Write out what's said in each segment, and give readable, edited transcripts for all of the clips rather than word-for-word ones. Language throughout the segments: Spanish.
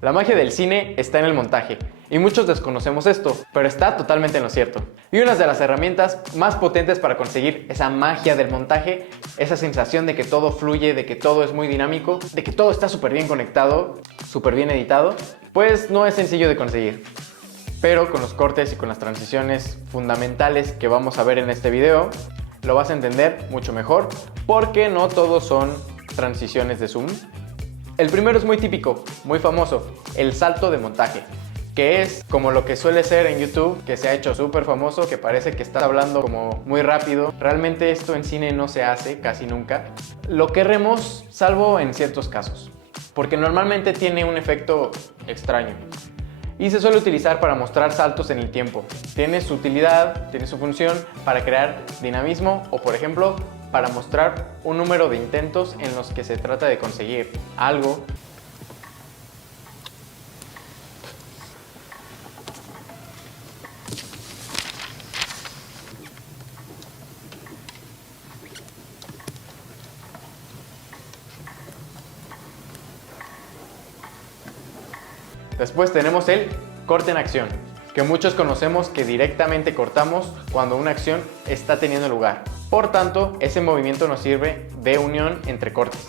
La magia del cine está en el montaje, y muchos desconocemos esto, pero está totalmente en lo cierto. Y una de las herramientas más potentes para conseguir esa magia del montaje, esa sensación de que todo fluye, de que todo es muy dinámico, de que todo está súper bien conectado, súper bien editado, pues no es sencillo de conseguir. Pero con los cortes y con las transiciones fundamentales que vamos a ver en este video, lo vas a entender mucho mejor, porque no todos son transiciones de zoom. El primero es muy típico, muy famoso, el salto de montaje, que es como lo que suele ser en YouTube, que se ha hecho súper famoso, que parece que estás hablando como muy rápido. Realmente esto en cine no se hace casi nunca. Lo queremos, salvo en ciertos casos, porque normalmente tiene un efecto extraño. Y se suele utilizar para mostrar saltos en el tiempo. Tiene su utilidad, tiene su función para crear dinamismo o, por ejemplo, para mostrar un número de intentos en los que se trata de conseguir algo. Después tenemos el corte en acción, que muchos conocemos que directamente cortamos cuando una acción está teniendo lugar. Por tanto, ese movimiento nos sirve de unión entre cortes.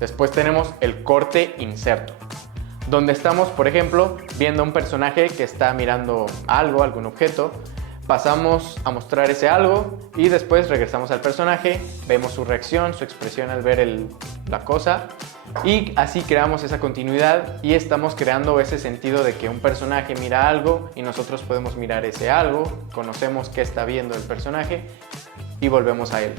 Después tenemos el corte inserto, donde estamos, por ejemplo, viendo a un personaje que está mirando algo, algún objeto, pasamos a mostrar ese algo y después regresamos al personaje, vemos su reacción, su expresión al ver la cosa, y así creamos esa continuidad y estamos creando ese sentido de que un personaje mira algo y nosotros podemos mirar ese algo, conocemos qué está viendo el personaje y volvemos a él.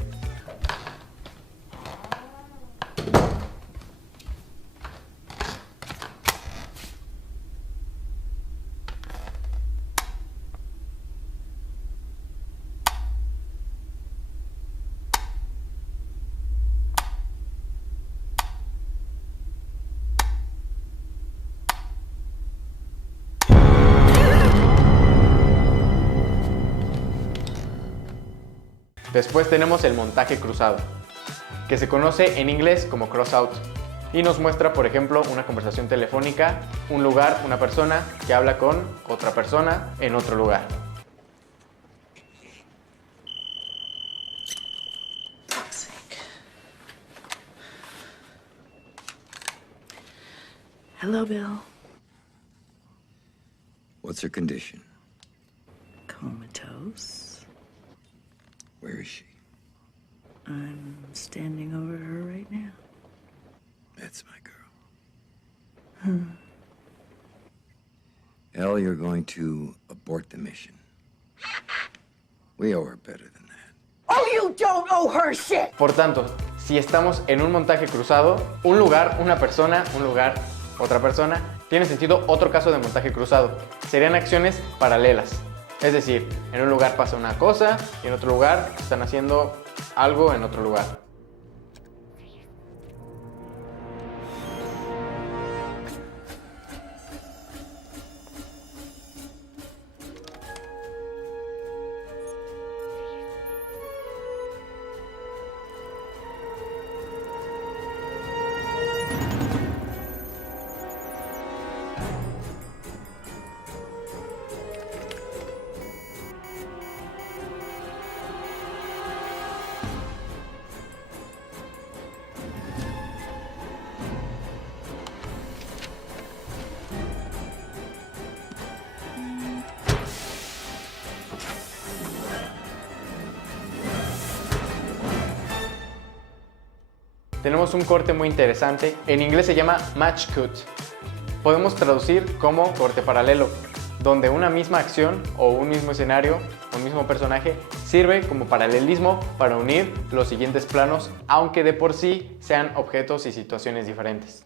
Después tenemos el montaje cruzado, que se conoce en inglés como cross-out, y nos muestra, por ejemplo, una conversación telefónica, un lugar, una persona que habla con otra persona en otro lugar. Hello, Bill. What's her condition? Comatose. Where is she? I'm standing over her right now. That's my girl. Elle, you're going to abort the mission. We owe her better than that. Oh, you don't owe her shit! Por tanto, si estamos en un montaje cruzado, un lugar, una persona, un lugar, otra persona, tiene sentido otro caso de montaje cruzado. Serían acciones paralelas. Es decir, en un lugar pasa una cosa y en otro lugar están haciendo algo en otro lugar. Tenemos un corte muy interesante, en inglés se llama match cut. Podemos traducir como corte paralelo, donde una misma acción o un mismo escenario, un mismo personaje, sirve como paralelismo para unir los siguientes planos, aunque de por sí sean objetos y situaciones diferentes.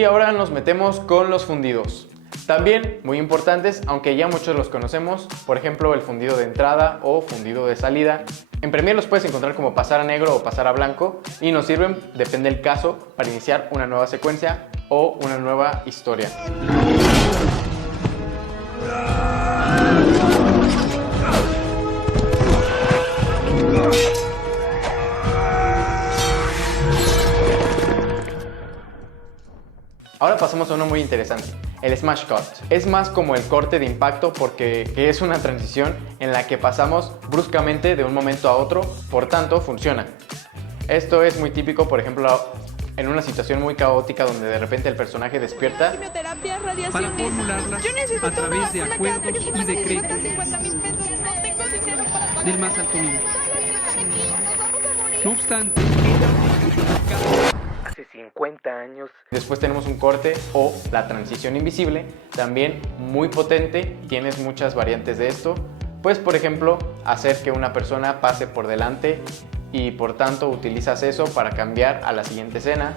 Y ahora nos metemos con los fundidos. También muy importantes, aunque ya muchos los conocemos, por ejemplo el fundido de entrada o fundido de salida. En Premiere los puedes encontrar como pasar a negro o pasar a blanco y nos sirven, depende del caso, para iniciar una nueva secuencia o una nueva historia. Ahora pasamos a uno muy interesante, el Smash Cut. Es más como el corte de impacto porque es una transición en la que pasamos bruscamente de un momento a otro, por tanto funciona. Esto es muy típico, por ejemplo, en una situación muy caótica donde de repente el personaje despierta. Quimioterapia, radiación, Para formularlas a través de acuerdos y decretos del más alto nivel. No obstante, Hace 50 años. Después tenemos un corte o la transición invisible, también muy potente. Tienes muchas variantes de esto. Pues por ejemplo, hacer que una persona pase por delante y por tanto utilizas eso para cambiar a la siguiente escena.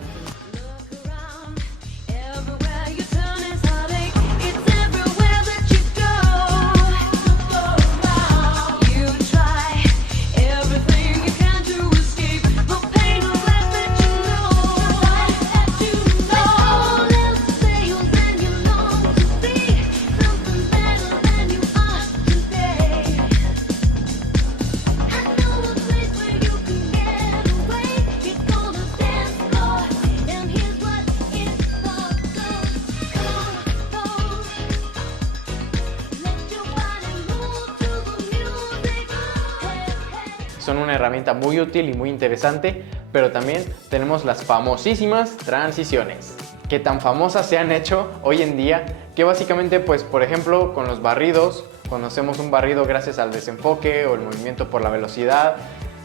Son una herramienta muy útil y muy interesante, pero también tenemos las famosísimas transiciones, que tan famosas se han hecho hoy en día, que básicamente, pues por ejemplo, con los barridos, cuando hacemos un barrido gracias al desenfoque o el movimiento por la velocidad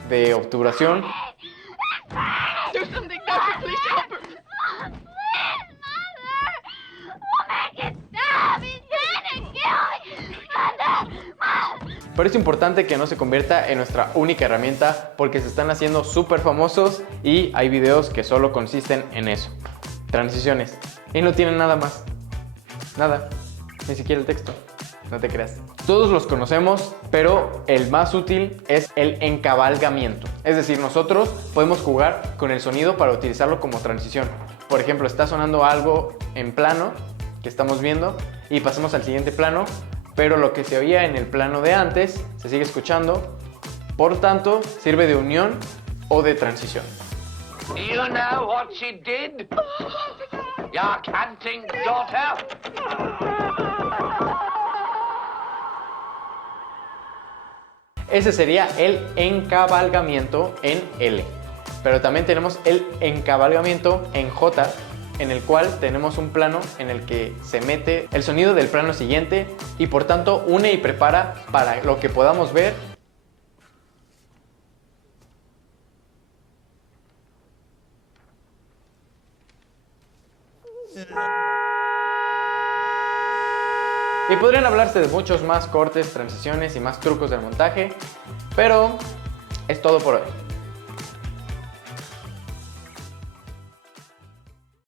de obturación. Pero es importante que no se convierta en nuestra única herramienta porque se están haciendo súper famosos y hay videos que solo consisten en eso. Transiciones. Y no tienen nada más. Nada. Ni siquiera el texto. No te creas. Todos los conocemos, pero el más útil es el encabalgamiento. Es decir, nosotros podemos jugar con el sonido para utilizarlo como transición. Por ejemplo, está sonando algo en plano que estamos viendo y pasamos al siguiente plano, pero lo que se oía en el plano de antes se sigue escuchando, por tanto sirve de unión o de transición. You know what she did? Your canting daughter? Ese sería el encabalgamiento en L. Pero también tenemos el encabalgamiento en J, en el cual tenemos un plano en el que se mete el sonido del plano siguiente y por tanto une y prepara para lo que podamos ver. Y podrían hablarse de muchos más cortes, transiciones y más trucos del montaje, pero es todo por hoy.